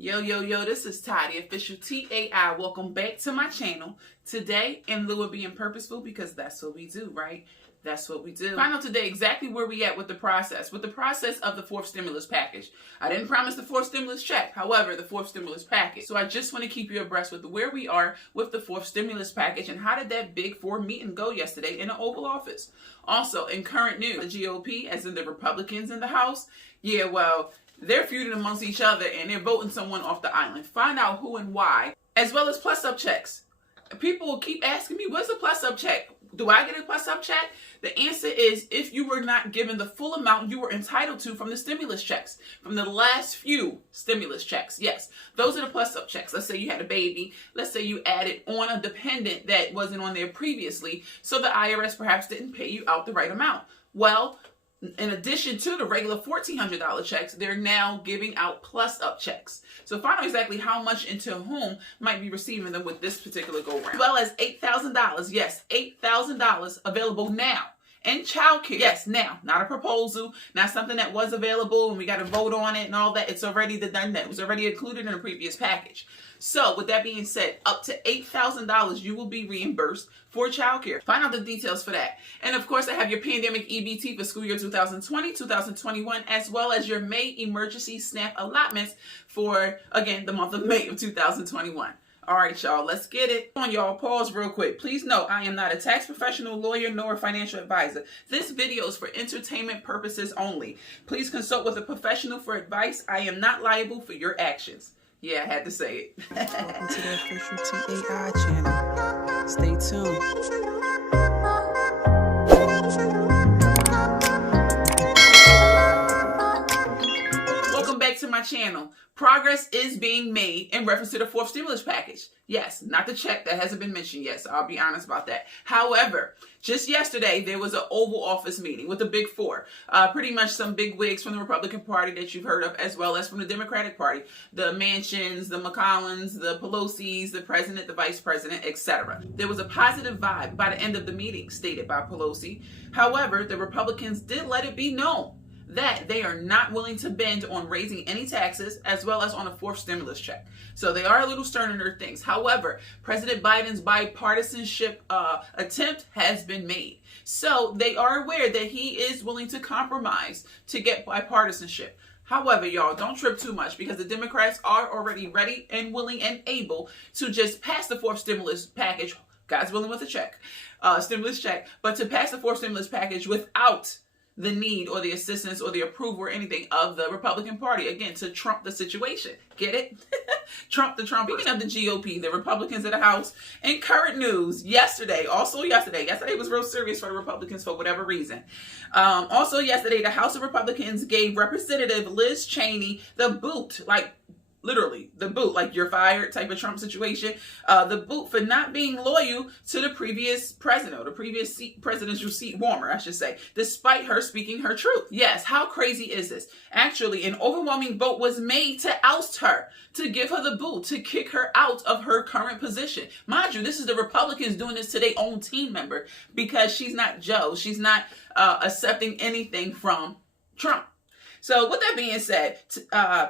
Yo, this is Ty, the official TAI. Welcome back to my channel. Today, in lieu of being purposeful, because that's what we do, right? That's what we do. Find out today exactly where we at with the process of the fourth stimulus package. I didn't promise the fourth stimulus check, however, the fourth stimulus package. So I just want to keep you abreast with where we are with the fourth stimulus package and how did that big four meeting go yesterday in the Oval Office. Also, in current news, the GOP, as in the Republicans in the House, they're feuding amongst each other and they're voting someone off the island. Find out who and why, as well as plus-up checks. People will keep asking me, what's a plus-up check? Do I get a plus-up check? The answer is if you were not given the full amount you were entitled to from the stimulus checks, from the last few stimulus checks. Yes, those are the plus-up checks. Let's say you had a baby. Let's say you added on a dependent that wasn't on there previously, so the IRS perhaps didn't pay you out the right amount. Well, in addition to the regular $1,400 checks, they're now giving out plus-up checks. So find out exactly how much and to whom might be receiving them with this particular go-round. As well as $8,000, yes, $8,000 available now. And childcare, yes, now, not a proposal, not something that was available and we got to vote on it and all that. It's already done that. It was already included in a previous package. So with that being said, up to $8,000 you will be reimbursed for childcare. Find out the details for that. And of course, I have your pandemic EBT for school year 2020, 2021, as well as your May emergency SNAP allotments for, again, the month of May of 2021. All right, y'all, let's get it. Come on, y'all, pause real quick. Please note, I am not a tax professional, lawyer, nor a financial advisor. This video is for entertainment purposes only. Please consult with a professional for advice. I am not liable for your actions. Yeah, I had to say it. Welcome to the official TAI channel. Stay tuned. Welcome back to my channel. Progress is being made in reference to the fourth stimulus package. Yes, not the check that hasn't been mentioned yet, so I'll be honest about that. However, just yesterday, there was an Oval Office meeting with the Big Four. Pretty much some big wigs from the Republican Party that you've heard of, as well as from the Democratic Party. The Manchins, the McCollins, the Pelosi's, the President, the Vice President, etc. There was a positive vibe by the end of the meeting, stated by Pelosi. However, the Republicans did let it be known that they are not willing to bend on raising any taxes as well as on a fourth stimulus check. So they are a little stern in their things. However, President Biden's bipartisanship attempt has been made. So they are aware that he is willing to compromise to get bipartisanship. However, y'all, don't trip too much because the Democrats are already ready and willing and able to just pass the fourth stimulus package, God's willing with a check, stimulus check, but to pass the fourth stimulus package without the need or the assistance or the approval or anything of the Republican Party, again, to trump the situation. Get it? Trump the Trumpers. Speaking of the GOP, the Republicans in the House, in current news, yesterday was real serious for the Republicans for whatever reason. Also yesterday, the House of Republicans gave Representative Liz Cheney the boot, literally, the boot, like you're fired type of Trump situation, the boot for not being loyal to the previous president, or the previous presidential seat warmer, I should say, despite her speaking her truth. Yes, how crazy is this? Actually, an overwhelming vote was made to oust her, to give her the boot, to kick her out of her current position. Mind you, this is the Republicans doing this to their own team member because she's not Joe. She's not accepting anything from Trump. So with that being said,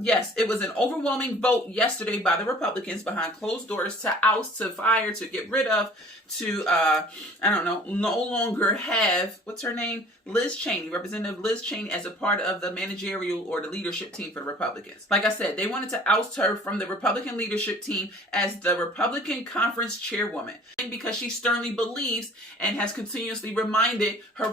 yes, it was an overwhelming vote yesterday by the Republicans behind closed doors to oust, to fire, to get rid of, to, no longer have, what's her name? Liz Cheney, Representative Liz Cheney, as a part of the managerial or the leadership team for the Republicans. Like I said, they wanted to oust her from the Republican leadership team as the Republican conference chairwoman. And because she sternly believes and has continuously reminded her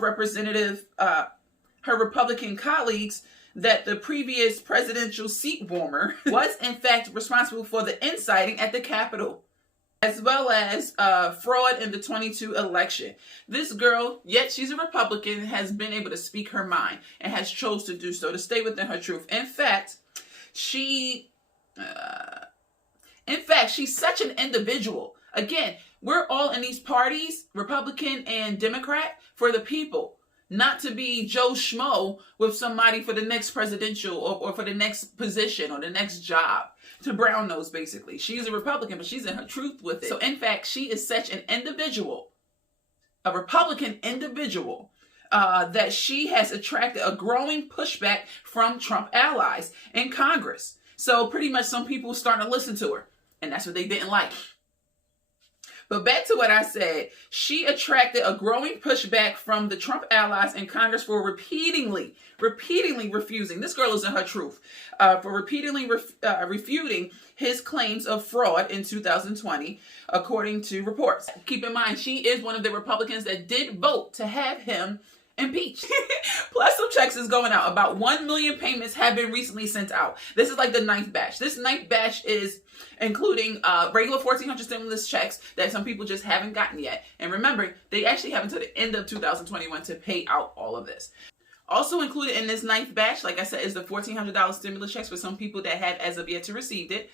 her Republican colleagues that the previous presidential seat warmer was in fact responsible for the inciting at the Capitol, as well as fraud in the 22 election. This girl, yet she's a Republican, has been able to speak her mind and has chose to do so, to stay within her truth. In fact, she's such an individual. Again, we're all in these parties, Republican and Democrat, for the people. Not to be Joe Schmo with somebody for the next presidential or for the next position or the next job. To brown nose, basically. She's a Republican, but she's in her truth with it. So, in fact, she is such an individual, a Republican individual, that she has attracted a growing pushback from Trump allies in Congress. So pretty much some people starting to listen to her, and that's what they didn't like. But back to what I said, she attracted a growing pushback from the Trump allies in Congress for repeatedly refusing. This girl is in her truth. For repeatedly refuting his claims of fraud in 2020, according to reports. Keep in mind, she is one of the Republicans that did vote to have him impeached. Plus some checks is going out. About 1 million payments have been recently sent out. This is like the 9th batch. This 9th batch is including regular 1,400 stimulus checks that some people just haven't gotten yet. And remember, they actually have until the end of 2021 to pay out all of this. Also included in this 9th batch, like I said, is the $1,400 stimulus checks for some people that have as of yet to receive it.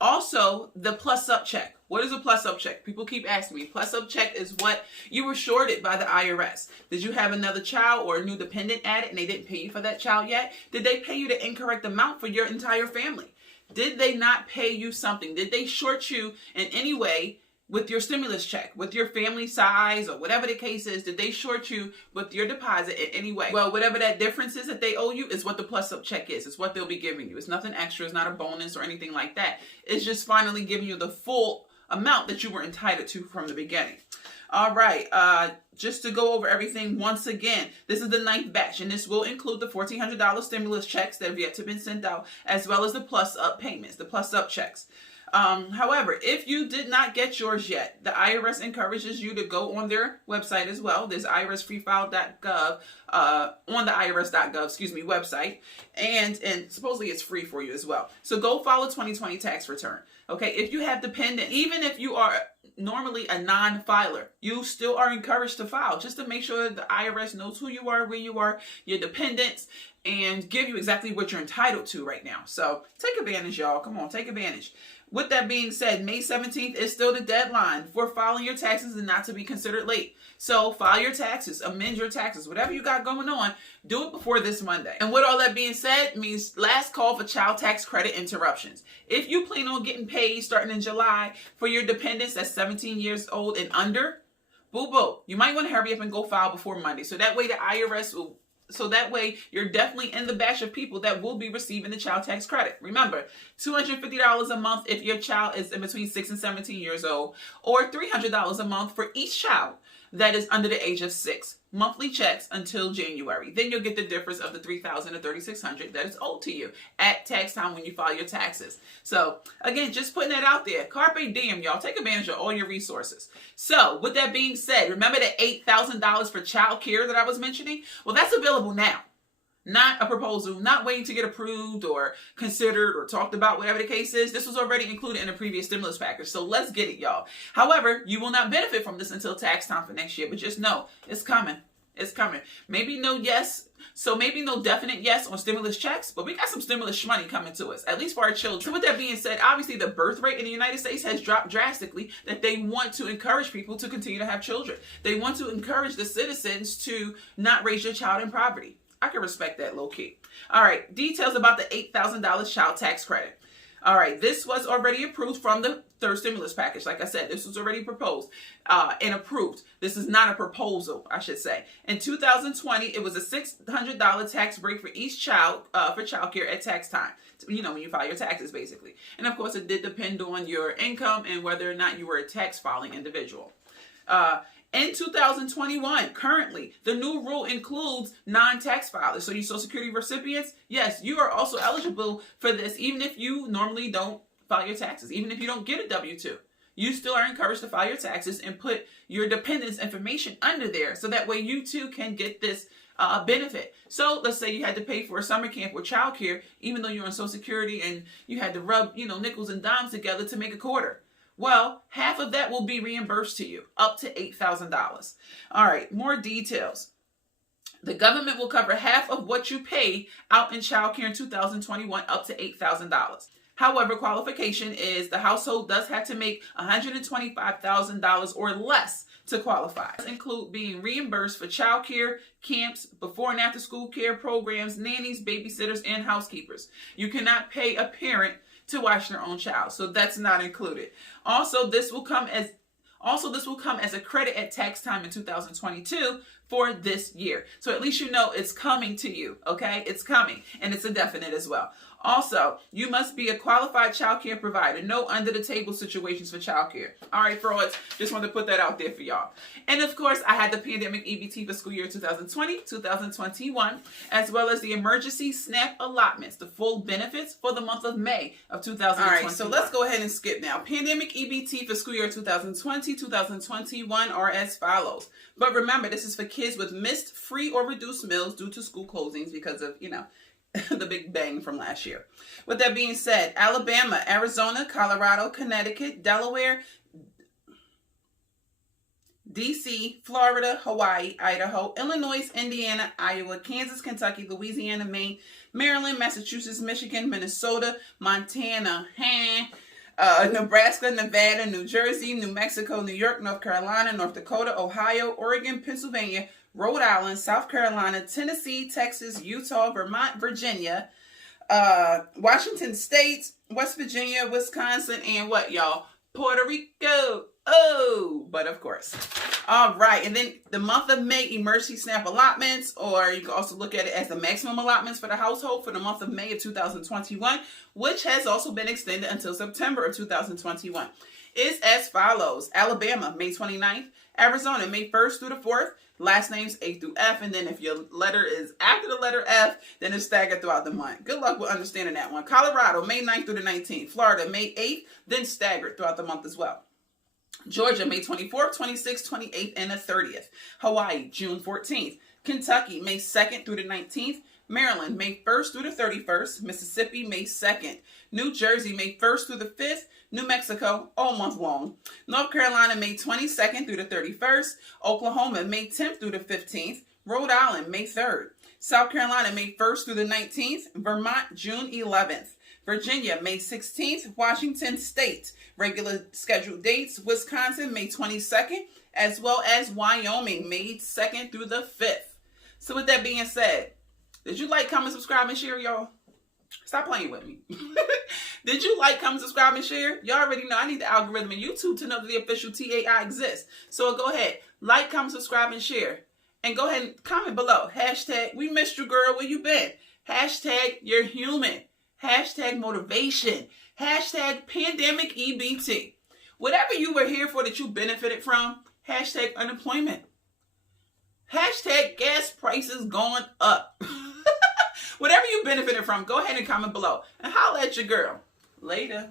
Also, the plus up check. What is a plus up check? People keep asking me. Plus up check is what you were shorted by the IRS. Did you have another child or a new dependent added and they didn't pay you for that child yet? Did they pay you the incorrect amount for your entire family? Did they not pay you something? Did they short you in any way with your stimulus check, with your family size or whatever the case is? Did they short you with your deposit in any way? Well, whatever that difference is that they owe you is what the plus up check is. It's what they'll be giving you. It's nothing extra. It's not a bonus or anything like that. It's just finally giving you the full amount that you were entitled to from the beginning. All right. Just to go over everything once again, this is the 9th batch, and this will include the $1,400 stimulus checks that have yet to been sent out, as well as the plus up payments, the plus up checks. However, if you did not get yours yet, the IRS encourages you to go on their website as well. There's irsfreefile.gov on the irs.gov, website, and supposedly it's free for you as well. So go file a 2020 tax return. Okay, if you have dependent, even if you are normally a non-filer, you still are encouraged to file just to make sure the IRS knows who you are, where you are, your dependents, and give you exactly what you're entitled to right now. So take advantage, y'all. Come on, take advantage. With that being said, May 17th is still the deadline for filing your taxes and not to be considered late. So file your taxes, amend your taxes, whatever you got going on, do it before this Monday. And with all that being said, means last call for child tax credit interruptions. If you plan on getting paid starting in July for your dependents that's 17 years old and under, boo-boo, you might want to hurry up and go file before Monday. So that way the IRS will you're definitely in the batch of people that will be receiving the child tax credit. Remember, $250 a month if your child is in between 6 and 17 years old, or $300 a month for each child that is under the age of 6. Monthly checks until January. Then you'll get the difference of the $3,000 to $3,600 that is owed to you at tax time when you file your taxes. So again, just putting that out there. Carpe diem, y'all. Take advantage of all your resources. So with that being said, remember the $8,000 for childcare that I was mentioning? Well, that's available now. Not a proposal, not waiting to get approved or considered or talked about, whatever the case is. This was already included in the previous stimulus package. So let's get it, y'all. However, you will not benefit from this until tax time for next year. But just know, it's coming. It's coming. Maybe no definite yes on stimulus checks, but we got some stimulus money coming to us, at least for our children. So with that being said, obviously the birth rate in the United States has dropped drastically, that they want to encourage people to continue to have children. They want to encourage the citizens to not raise your child in poverty. I can respect that low key. All right, details about the $8,000 child tax credit. All right, this was already approved from the third stimulus package. Like I said, this was already proposed and approved. This is not a proposal, I should say. In 2020, it was a $600 tax break for each child for childcare at tax time. You know, when you file your taxes, basically. And of course, it did depend on your income and whether or not you were a tax filing individual. In 2021, currently, the new rule includes non-tax filers. So you Social Security recipients, yes, you are also eligible for this, even if you normally don't file your taxes, even if you don't get a W-2. You still are encouraged to file your taxes and put your dependents' information under there, so that way you too can get this benefit. So let's say you had to pay for a summer camp or childcare, even though you're on Social Security and you had to rub, nickels and dimes together to make a quarter. Well, half of that will be reimbursed to you, up to $8,000. All right, more details. The government will cover half of what you pay out in childcare in 2021, up to $8,000. However, qualification is the household does have to make $125,000 or less to qualify. This include being reimbursed for childcare, camps, before and after school care programs, nannies, babysitters, and housekeepers. You cannot pay a parent to watch their own child, so that's not included. Also, this will come as a credit at tax time in 2022 for this year. So at least you know it's coming to you, okay? It's coming, and it's a definite as well. Also, you must be a qualified child care provider. No under-the-table situations for child care. All right, frauds, just wanted to put that out there for y'all. And of course, I had the pandemic EBT for school year 2020, 2021, as well as the emergency SNAP allotments, the full benefits for the month of May of 2021. All right, so let's go ahead and skip now. Pandemic EBT for school year 2020, 2021 are as follows. But remember, this is for kids with missed free or reduced meals due to school closings because of, the big bang from last year. With that being said, Alabama, Arizona, Colorado, Connecticut, Delaware, DC, Florida, Hawaii, Idaho, Illinois, Indiana, Iowa, Kansas, Kentucky, Louisiana, Maine, Maryland, Massachusetts, Michigan, Minnesota, Montana, Nebraska, Nevada, New Jersey, New Mexico, New York, North Carolina, North Dakota, Ohio, Oregon, Pennsylvania, Rhode Island, South Carolina, Tennessee, Texas, Utah, Vermont, Virginia, Washington State, West Virginia, Wisconsin, and what, y'all? Puerto Rico. Oh, but of course. All right. And then the month of May emergency SNAP allotments, or you can also look at it as the maximum allotments for the household for the month of May of 2021, which has also been extended until September of 2021, is as follows. Alabama, May 29th. Arizona, May 1st through the 4th. Last names A through F, and then if your letter is after the letter F, then it's staggered throughout the month. Good luck with understanding that one. Colorado, May 9th through the 19th. Florida, May 8th, then staggered throughout the month as well. Georgia, May 24th, 26th, 28th, and the 30th. Hawaii, June 14th. Kentucky, May 2nd through the 19th. Maryland, May 1st through the 31st. Mississippi, May 2nd. New Jersey, May 1st through the 5th. New Mexico, all month long. North Carolina, May 22nd through the 31st. Oklahoma, May 10th through the 15th. Rhode Island, May 3rd. South Carolina, May 1st through the 19th. Vermont, June 11th. Virginia, May 16th. Washington State, regular scheduled dates. Wisconsin, May 22nd, as well as Wyoming, May 2nd through the 5th. So with that being said, did you like, comment, subscribe, and share, y'all? Stop playing with me. Did you like, comment, subscribe, and share? Y'all already know I need the algorithm in YouTube to know that the official TAI exists. So go ahead, like, comment, subscribe, and share. And go ahead and comment below. Hashtag, we missed you, girl. Where you been? Hashtag, you're human. Hashtag motivation. Hashtag pandemic EBT. Whatever you were here for that you benefited from, hashtag unemployment. Hashtag gas prices going up. Whatever you benefited from, go ahead and comment below. And holla at your girl. Later.